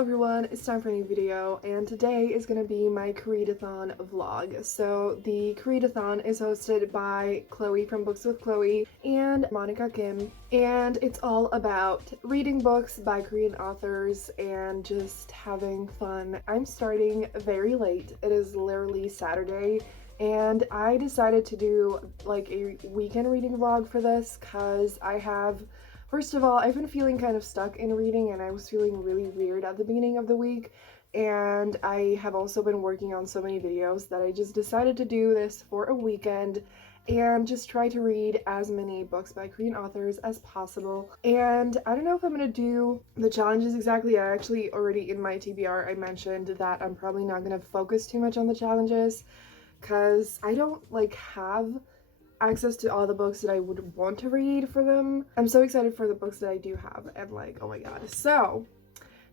everyone, it's time for a new video, and today is going to be my Koreadathon vlog. So the Koreadathon is hosted by Chloe from Books with Chloe and Monica Kim, and it's all about reading books by Korean authors and just having fun. I'm starting very late. It is literally Saturday, and I decided to do like a weekend reading vlog for this because first of all, I've been feeling kind of stuck in reading and I was feeling really weird at the beginning of the week, and I have also been working on so many videos that I just decided to do this for a weekend and just try to read as many books by Korean authors as possible. And I don't know if I'm gonna do the challenges exactly. I actually already in my TBR I mentioned that I'm probably not gonna focus too much on the challenges because I don't have access to all the books that I would want to read for them. I'm so excited for the books that I do have, and oh my god. So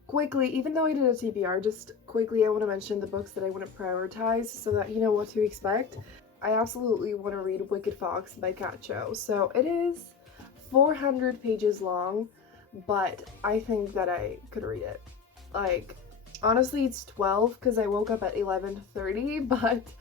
quickly, even though I did a TBR, just quickly I want to mention the books that I want to prioritize so that you know what to expect. I absolutely want to read Wicked Fox by Kat Cho. So it is 400 pages long, but I think that I could read it. Honestly, it's 12 because I woke up at 11:30, but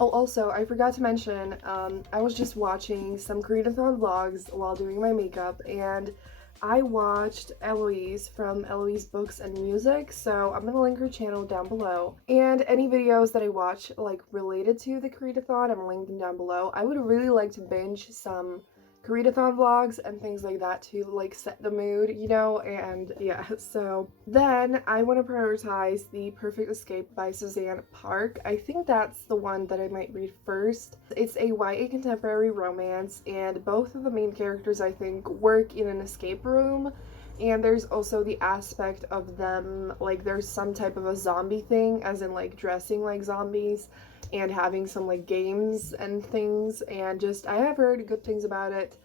oh, also, I forgot to mention, I was just watching some Koreadathon vlogs while doing my makeup, and I watched Eloise from Eloise Books and Music, so I'm gonna link her channel down below. And any videos that I watch, related to the Koreadathon, I'm linking down below. I would really like to binge some Koreadathon vlogs and things like that to set the mood, you know, and yeah. So then I want to prioritize The Perfect Escape by Suzanne Park. I think that's the one that I might read first. It's a YA contemporary romance, and both of the main characters I think work in an escape room, and there's also the aspect of them there's some type of a zombie thing, as in dressing like zombies and having some games and things, and just I have heard good things about it.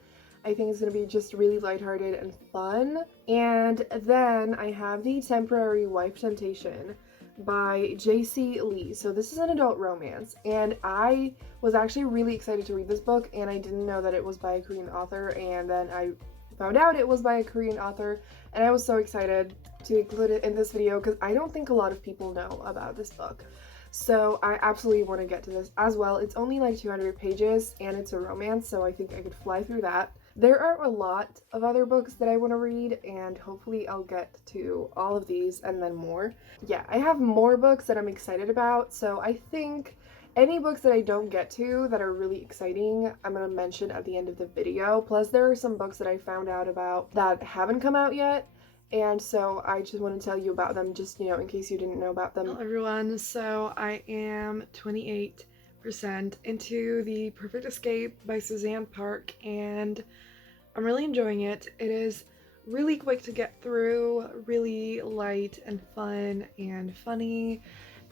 I think it's gonna be just really lighthearted and fun. And then I have The Temporary Wife Temptation by J.C. Lee. So this is an adult romance, and I was actually really excited to read this book, and I didn't know that it was by a Korean author, and then I found out it was by a Korean author, and I was so excited to include it in this video because I don't think a lot of people know about this book. So I absolutely want to get to this as well. It's only 200 pages and it's a romance, so I think I could fly through that. There are a lot of other books that I want to read, and hopefully I'll get to all of these and then more. Yeah, I have more books that I'm excited about, so I think any books that I don't get to that are really exciting, I'm going to mention at the end of the video. Plus there are some books that I found out about that haven't come out yet, and so I just want to tell you about them, just, you know, in case you didn't know about them. Hello everyone, so I am 28% into The Perfect Escape by Suzanne Park, and I'm really enjoying it. It is really quick to get through, really light and fun and funny,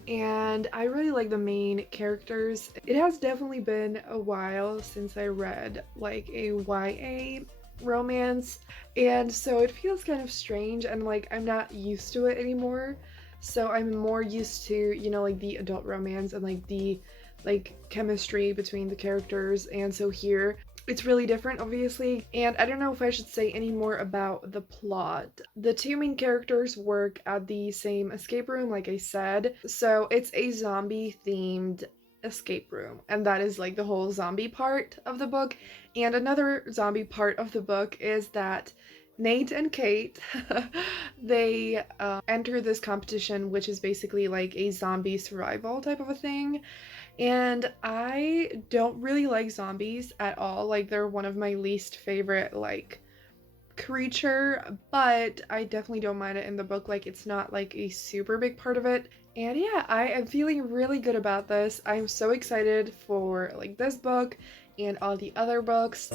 and I really like the main characters. It has definitely been a while since I read a YA romance, and so it feels kind of strange, and I'm not used to it anymore. So I'm more used to, you know, the adult romance and the chemistry between the characters, and so here it's really different, obviously. And I don't know if I should say any more about the plot. The two main characters work at the same escape room, like I said, so it's a zombie themed escape room, and that is the whole zombie part of the book. And another zombie part of the book is that Nate and Kate they enter this competition, which is basically a zombie survival type of a thing, and I don't really like zombies at all. They're one of my least favorite creature, but I definitely don't mind it in the book. It's not a super big part of it. And yeah, I am feeling really good about this. I'm so excited for this book and all the other books.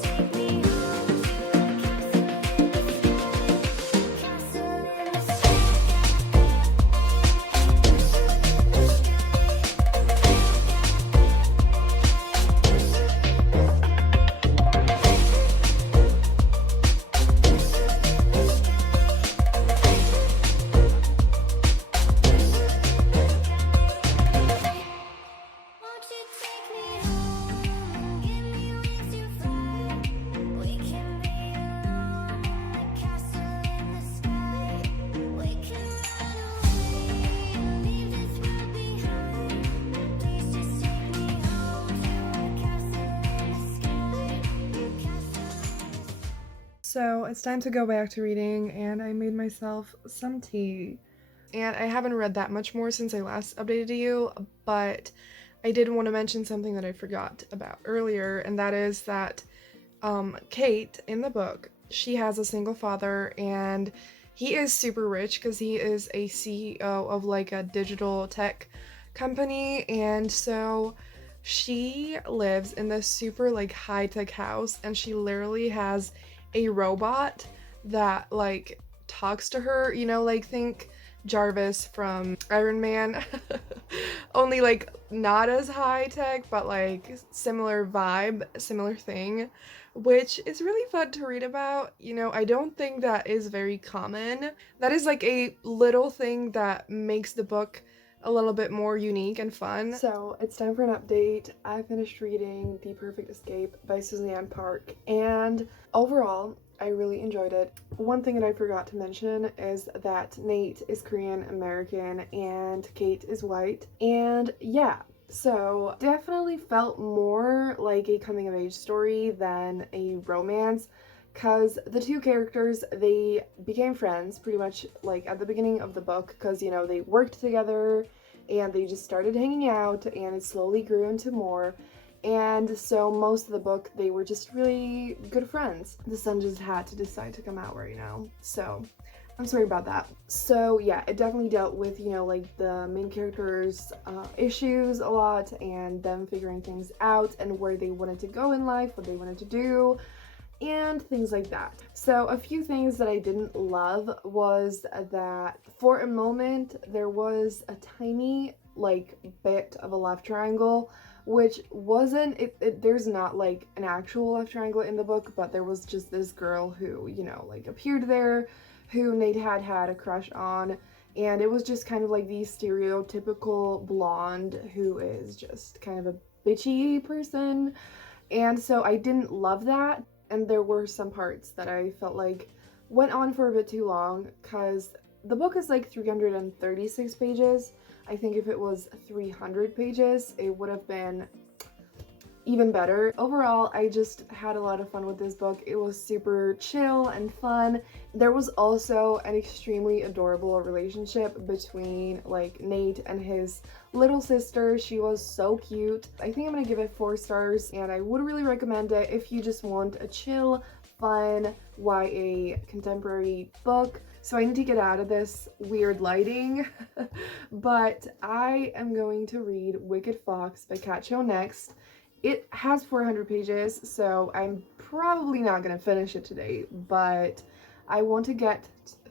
So it's time to go back to reading, and I made myself some tea. And I haven't read that much more since I last updated you, but I did want to mention something that I forgot about earlier, and that is that Kate, in the book, she has a single father, and he is super rich because he is a CEO of like a digital tech company, and so she lives in this super like high-tech house, and she literally has a robot that like talks to her, you know, like think Jarvis from Iron Man. Only like not as high tech, but like similar vibe, similar thing, which is really fun to read about. You know, I don't think that is very common. That is like a little thing that makes the book a little bit more unique and fun. So it's time for an update. I finished reading The Perfect Escape by Suzanne Park, and overall, I really enjoyed it. One thing that I forgot to mention is that Nate is Korean American and Kate is white. And yeah, so definitely felt more like a coming of age story than a romance, because the two characters, they became friends pretty much like at the beginning of the book, because you know they worked together and they just started hanging out, and it slowly grew into more. And so most of the book, they were just really good friends. The sun just had to decide to come out right now. So I'm sorry about that. So yeah, it definitely dealt with, you know, like the main characters' issues a lot, and them figuring things out and where they wanted to go in life, what they wanted to do, and things like that. So a few things that I didn't love was that for a moment there was a tiny like bit of a love triangle, which wasn't there's not like an actual love triangle in the book, but there was just this girl who, you know, like appeared there, who Nate had a crush on, and it was just kind of like the stereotypical blonde who is just kind of a bitchy person. And so I didn't love that, and there were some parts that I felt like went on for a bit too long, because the book is like 336 pages. I think if it was 300 pages, it would have been even better. Overall, I just had a lot of fun with this book. It was super chill and fun. There was also an extremely adorable relationship between like Nate and his little sister. She was so cute. I think I'm gonna give it 4 stars, and I would really recommend it if you just want a chill, fun YA contemporary book. So I need to get out of this weird lighting, but I am going to read Wicked Fox by Kat Cho next. It has 400 pages, so I'm probably not going to finish it today, but I want to get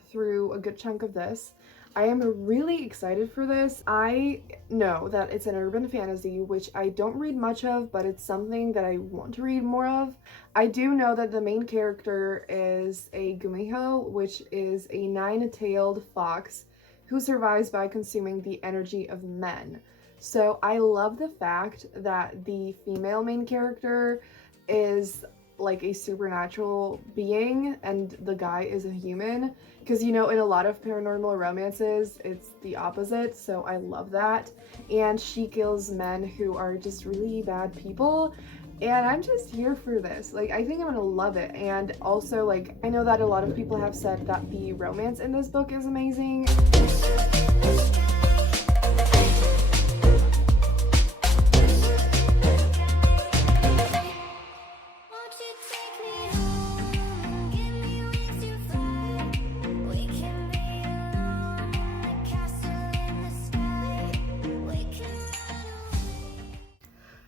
through a good chunk of this. I am really excited for this. I know that it's an urban fantasy, which I don't read much of, but it's something that I want to read more of. I do know that the main character is a gumiho, which is a 9-tailed fox who survives by consuming the energy of men. So I love the fact that the female main character is like a supernatural being and the guy is a human, because you know in a lot of paranormal romances it's the opposite, so I love that. And she kills men who are just really bad people, and I'm just here for this. Like, I think I'm gonna love it. And also, like, I know that a lot of people have said that the romance in this book is amazing.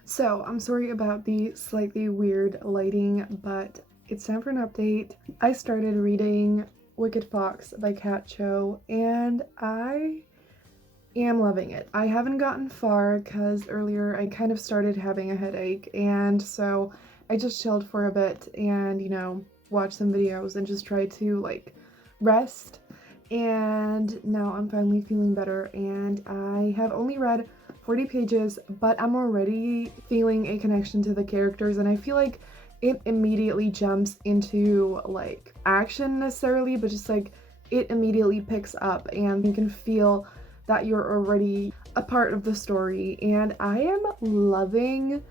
So I'm sorry about the slightly weird lighting, but it's time for an update. I started reading Wicked Fox by Kat Cho, and I am loving it. I haven't gotten far because earlier I kind of started having a headache, and so I just chilled for a bit and, you know, watched some videos and just tried to like rest. And now I'm finally feeling better, and I have only read 40 pages, but I'm already feeling a connection to the characters, and I feel like it immediately jumps into like action necessarily, but just like it immediately picks up and you can feel that you're already a part of the story. And I am loving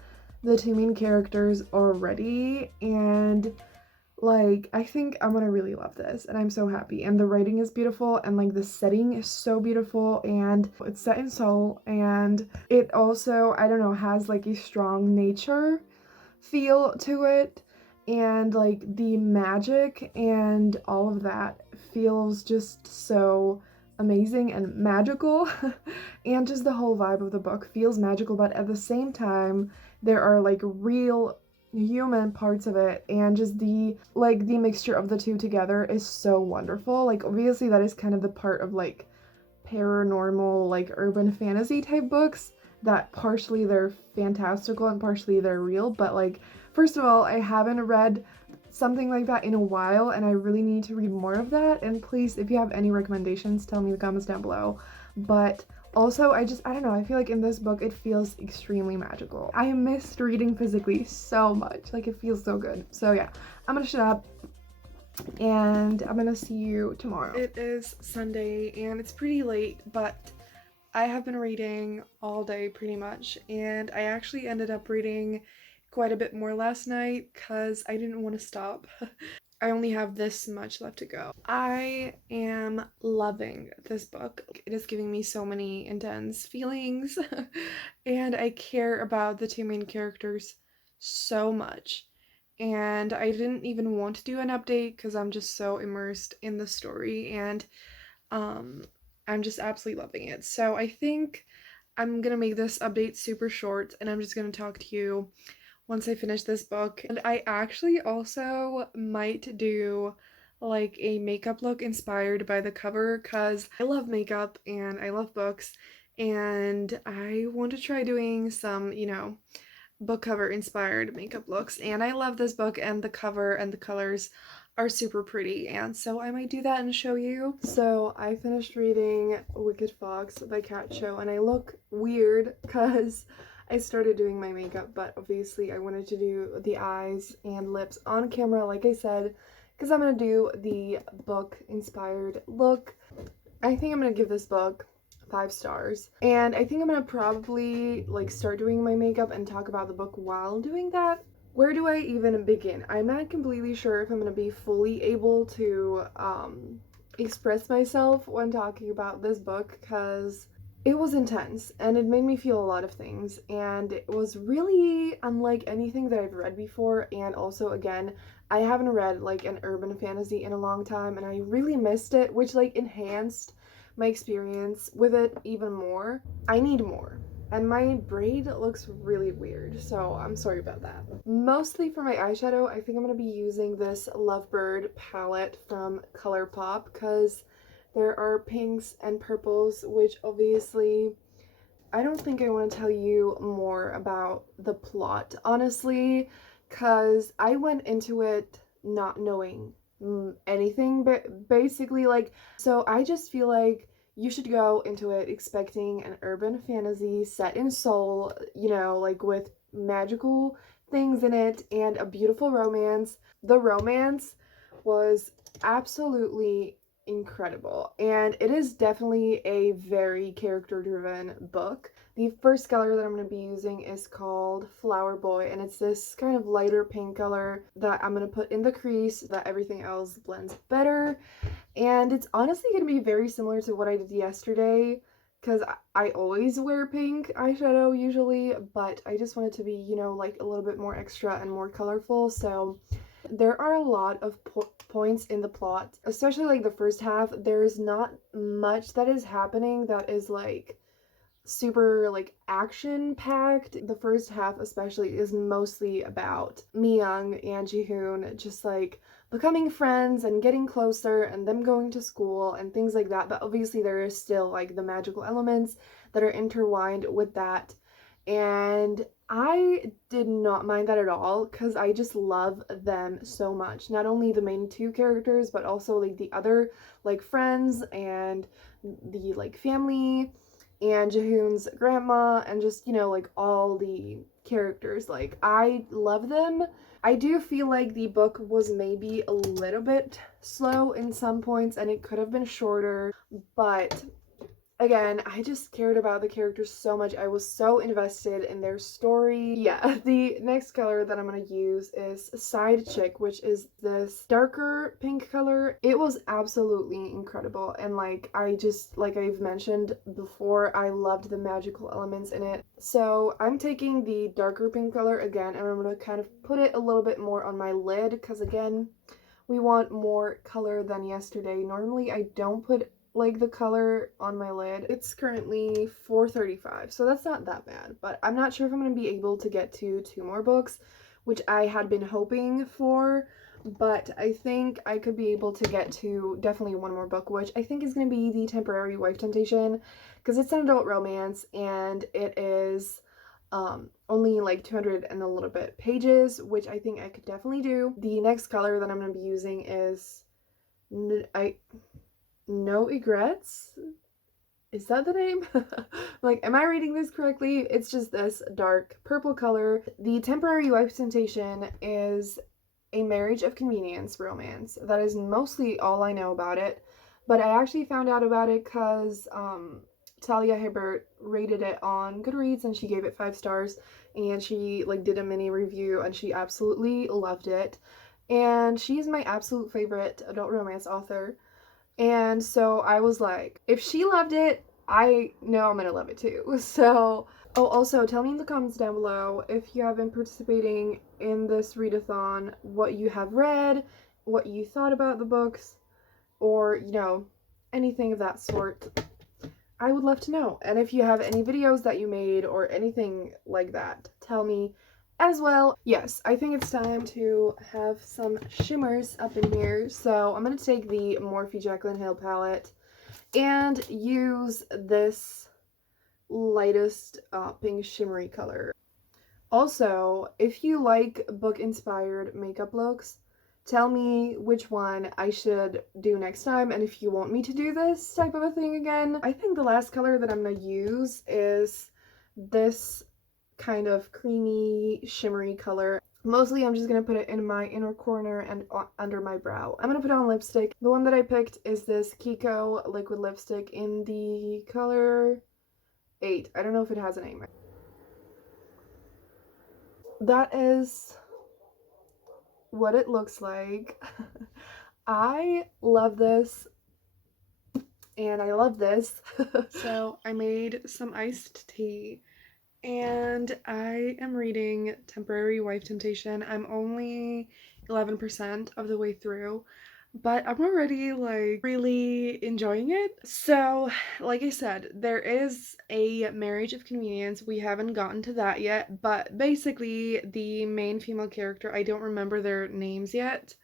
the 2 main characters already, and Like, I think I'm gonna really love this, and I'm so happy. And the writing is beautiful, and like the setting is so beautiful, and it's set in Seoul, and it also, I don't know, has like a strong nature feel to it, and like the magic and all of that feels just so amazing and magical. And just the whole vibe of the book feels magical, but at the same time there are like real human parts of it, and just the mixture of the two together is so wonderful. Like, obviously that is kind of the part of like paranormal, like urban fantasy type books, that partially they're fantastical and partially they're real. But like, first of all, I haven't read something like that in a while, and I really need to read more of that. And please, if you have any recommendations, tell me in the comments down below. But also, I don't know, I feel like in this book it feels extremely magical. I missed reading physically so much. Like, it feels so good. So yeah, I'm gonna shut up, and I'm gonna see you tomorrow. It is Sunday and it's pretty late, but I have been reading all day pretty much, and I actually ended up reading quite a bit more last night because I didn't want to stop. I only have this much left to go. I am loving this book. It is giving me so many intense feelings, and I care about the two main characters so much. And I didn't even want to do an update because I'm just so immersed in the story, and um, I'm just absolutely loving it. So I think I'm gonna make this update super short, and I'm just gonna talk to you once I finish this book. And I actually also might do like a makeup look inspired by the cover, because I love makeup and I love books, and I want to try doing some, book cover inspired makeup looks. And I love this book, and the cover and the colors are super pretty, and so I might do that and show you. So I finished reading Wicked Fox by Cat Cho, and I look weird because I started doing my makeup, but obviously I wanted to do the eyes and lips on camera, like I said, because I'm gonna do the book inspired look. I think I'm gonna give this book 5 stars, and I think I'm gonna probably like start doing my makeup and talk about the book while doing that. Where do I even begin? I'm not completely sure if I'm gonna be fully able to express myself when talking about this book, because it was intense and it made me feel a lot of things, and it was really unlike anything that I've read before. And also, again, I haven't read like an urban fantasy in a long time, and I really missed it, which like enhanced my experience with it even more. I need more. And my braid looks really weird, so I'm sorry about that. Mostly for my eyeshadow, I think I'm going to be using this Lovebird palette from ColourPop, because there are pinks and purples, which obviously I don't think I want to tell you more about the plot, honestly, because I went into it not knowing anything, but basically, like, so I just feel like you should go into it expecting an urban fantasy set in Seoul, like with magical things in it and a beautiful romance. The romance was absolutely incredible, and it is definitely a very character driven book. The first color that I'm going to be using is called Flower Boy, and it's this kind of lighter pink color that I'm going to put in the crease so that everything else blends better. And it's honestly going to be very similar to what I did yesterday, because I always wear pink eyeshadow usually, but I just want it to be, like a little bit more extra and more colorful. So there are a lot of points in the plot, especially like the first half. There's not much that is happening that is like super like action packed. The first half especially is mostly about Mi-young and Ji-hoon just like becoming friends and getting closer, and them going to school and things like that. But obviously there is still like the magical elements that are intertwined with that, and I did not mind that at all, because I just love them so much. Not only the main two characters, but also like the other like friends and the like family and Jahoon's grandma, and just, like all the characters. Like, I love them. I do feel like the book was maybe a little bit slow in some points, and it could have been shorter, but Again, I just cared about the characters so much. I was so invested in their story. Yeah, the next color that I'm gonna use is Side Chick, which is this darker pink color. It was absolutely incredible. And like, like I've mentioned before, I loved the magical elements in it. So I'm taking the darker pink color again, and I'm gonna kind of put it a little bit more on my lid, because again, we want more color than yesterday. Normally I don't put like the color on my lid. It's currently 4:35, so that's not that bad, but I'm not sure if I'm going to be able to get to 2 more books, which I had been hoping for, but I think I could be able to get to definitely 1 more book, which I think is going to be The Temporary Wife Temptation, because it's an adult romance and it is only like 200 and a little bit pages, which I think I could definitely do. The next color that I'm going to be using is No Regrets. Is that the name? Like, am I reading this correctly? It's just this dark purple color. The Temporary Wife Temptation is a marriage of convenience romance. That is mostly all I know about it. But I actually found out about it because Talia Hibbert rated it on Goodreads and she gave it 5 stars. And she like did a mini review and she absolutely loved it. And she's my absolute favorite adult romance author. And so I was like, if she loved it, I know I'm gonna love it too. So, oh, also tell me in the comments down below if you have been participating in this readathon, what you have read, what you thought about the books, or, anything of that sort. I would love to know. And if you have any videos that you made or anything like that, tell me as well. Yes, I think it's time to have some shimmers up in here. So I'm going to take the Morphe Jaclyn Hill palette and use this lightest pink shimmery color. Also, if you like book-inspired makeup looks, tell me which one I should do next time, and if you want me to do this type of a thing again. I think the last color that I'm going to use is this kind of creamy, shimmery color. Mostly I'm just going to put it in my inner corner and under my brow. I'm going to put on lipstick. The one that I picked is this Kiko liquid lipstick in the color 8. I don't know if it has a name. That is what it looks like. I love this and I love this. So I made some iced tea and I am reading Temporary Wife Temptation. I'm only 11% of the way through, but I'm already like really enjoying it. So like I said, there is a marriage of convenience. We haven't gotten to that yet, but basically the main female character, I don't remember their names yet.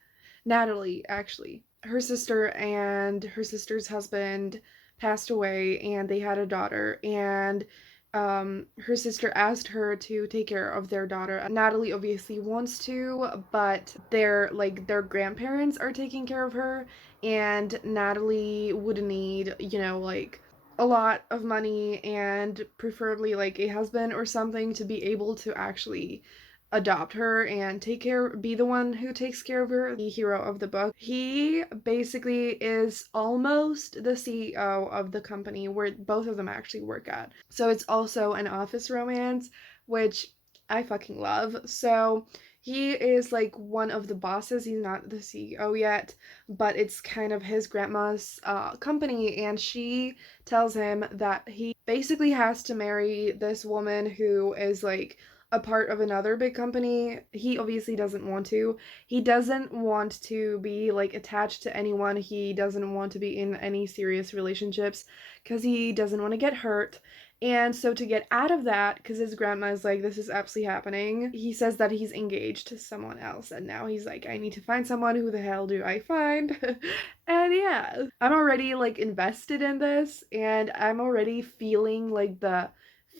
Natalie, actually. Her sister and her sister's husband passed away and they had a daughter, and her sister asked her to take care of their daughter. Natalie obviously wants to, but their grandparents are taking care of her, and Natalie would need, like a lot of money and preferably like a husband or something to be able to actually adopt her and be the one who takes care of her. The hero of the book, he basically is almost the CEO of the company where both of them actually work at. So it's also an office romance, which I fucking love. So he is like one of the bosses. He's not the CEO yet, but it's kind of his grandma's company, and she tells him that he basically has to marry this woman who is like a part of another big company. He obviously doesn't want to. He doesn't want to be like attached to anyone. He doesn't want to be in any serious relationships because he doesn't want to get hurt. And so to get out of that, because his grandma is like, this is absolutely happening, he says that he's engaged to someone else. And now he's like, I need to find someone. Who the hell do I find? And yeah, I'm already like invested in this, and I'm already feeling like the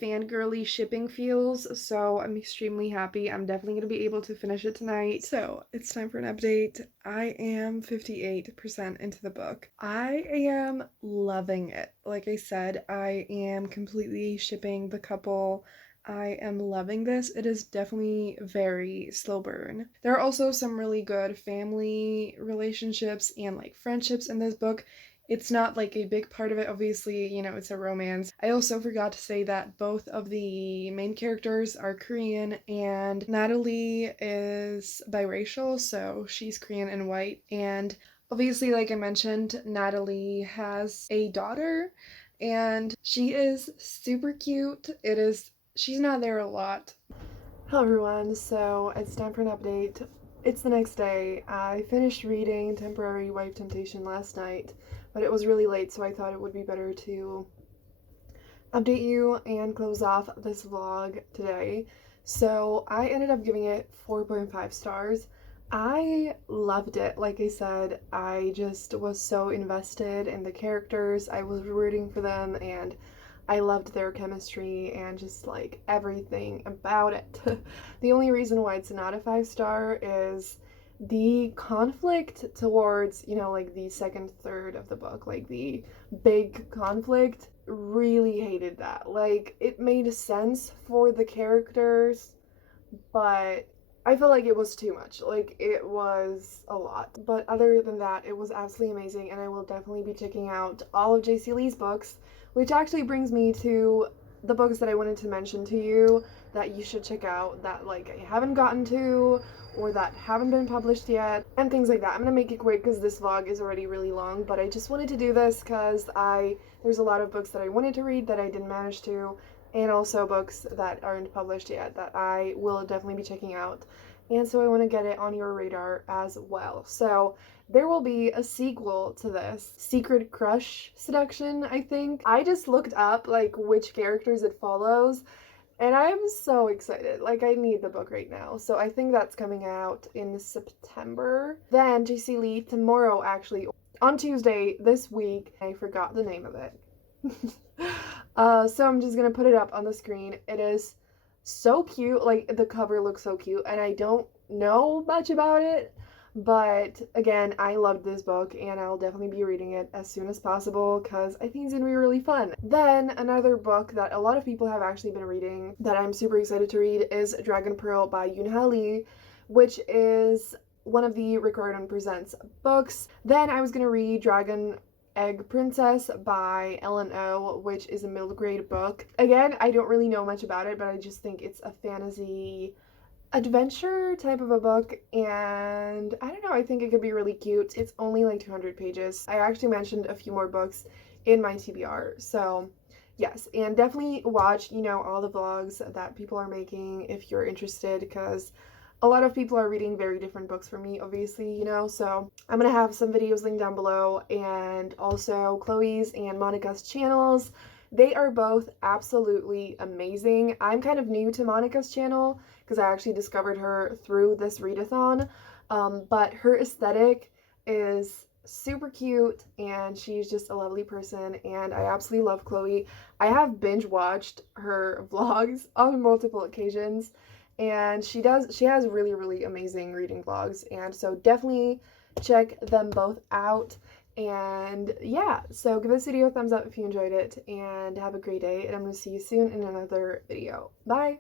fangirly shipping feels, so I'm extremely happy. I'm definitely going to be able to finish it tonight. So it's time for an update. I am 58% into the book. I am loving it. Like I said, I am completely shipping the couple. I am loving this. It is definitely very slow burn. There are also some really good family relationships and like friendships in this book. it's not like a big part of it. Obviously, you know, it's a romance. I also forgot to say that both of the main characters are Korean, and Natalie is biracial, so she's Korean and white. And obviously, like I mentioned, Natalie has a daughter, and she is super cute. She's not there a lot. Hello everyone, so it's time for an update. It's the next day. I finished reading Temporary Wife Temptation last night, but it was really late, so I thought it would be better to update you and close off this vlog today. So I ended up giving it 4.5 stars. I loved it. Like I said, I just was so invested in the characters. I was rooting for them, and I loved their chemistry and just like everything about it. The only reason why it's not a 5-star is the conflict towards, you know, like the second third of the book, like the big conflict. Really hated that. Like, it made sense for the characters, but I felt like it was too much. Like, it was a lot. But other than that, it was absolutely amazing, and I will definitely be checking out all of JC Lee's books, which actually brings me to the books that I wanted to mention to you that you should check out that, like, I haven't gotten to or that haven't been published yet, and things like that. I'm gonna make it quick because this vlog is already really long, but I just wanted to do this because there's a lot of books that I wanted to read that I didn't manage to, and also books that aren't published yet that I will definitely be checking out. And so I want to get it on your radar as well. So there will be a sequel to this, Secret Crush Seduction, I think. I just looked up like which characters it follows, and I'm so excited. Like, I need the book right now. So I think that's coming out in September. Then JC Lee tomorrow, actually, on Tuesday this week. I forgot the name of it. So I'm just gonna put it up on the screen. It is so cute. Like, the cover looks so cute, and I don't know much about it, but again, I loved this book, and I'll definitely be reading it as soon as possible because I think it's gonna be really fun. Then another book that a lot of people have actually been reading that I'm super excited to read is Dragon Pearl by Yoon Lee, which is one of the Ricardo Presents books. Then I was gonna read Dragon Egg Princess by Ellen O, which is a middle grade book. Again, I don't really know much about it, but I just think it's a fantasy adventure type of a book, and I don't know, I think it could be really cute. It's only like 200 pages. I actually mentioned a few more books in my TBR, so yes, and definitely watch, you know, all the vlogs that people are making if you're interested, because a lot of people are reading very different books from me, obviously, you know, so I'm gonna have some videos linked down below, and also Chloe's and Monica's channels. They are both absolutely amazing. I'm kind of new to Monica's channel because I actually discovered her through this readathon, but her aesthetic is super cute, and she's just a lovely person, and I absolutely love Chloe. I have binge watched her vlogs on multiple occasions, and she has really amazing reading vlogs, and so definitely check them both out. And yeah, so give this video a thumbs up if you enjoyed it, and have a great day, and I'm going to see you soon in another video. Bye!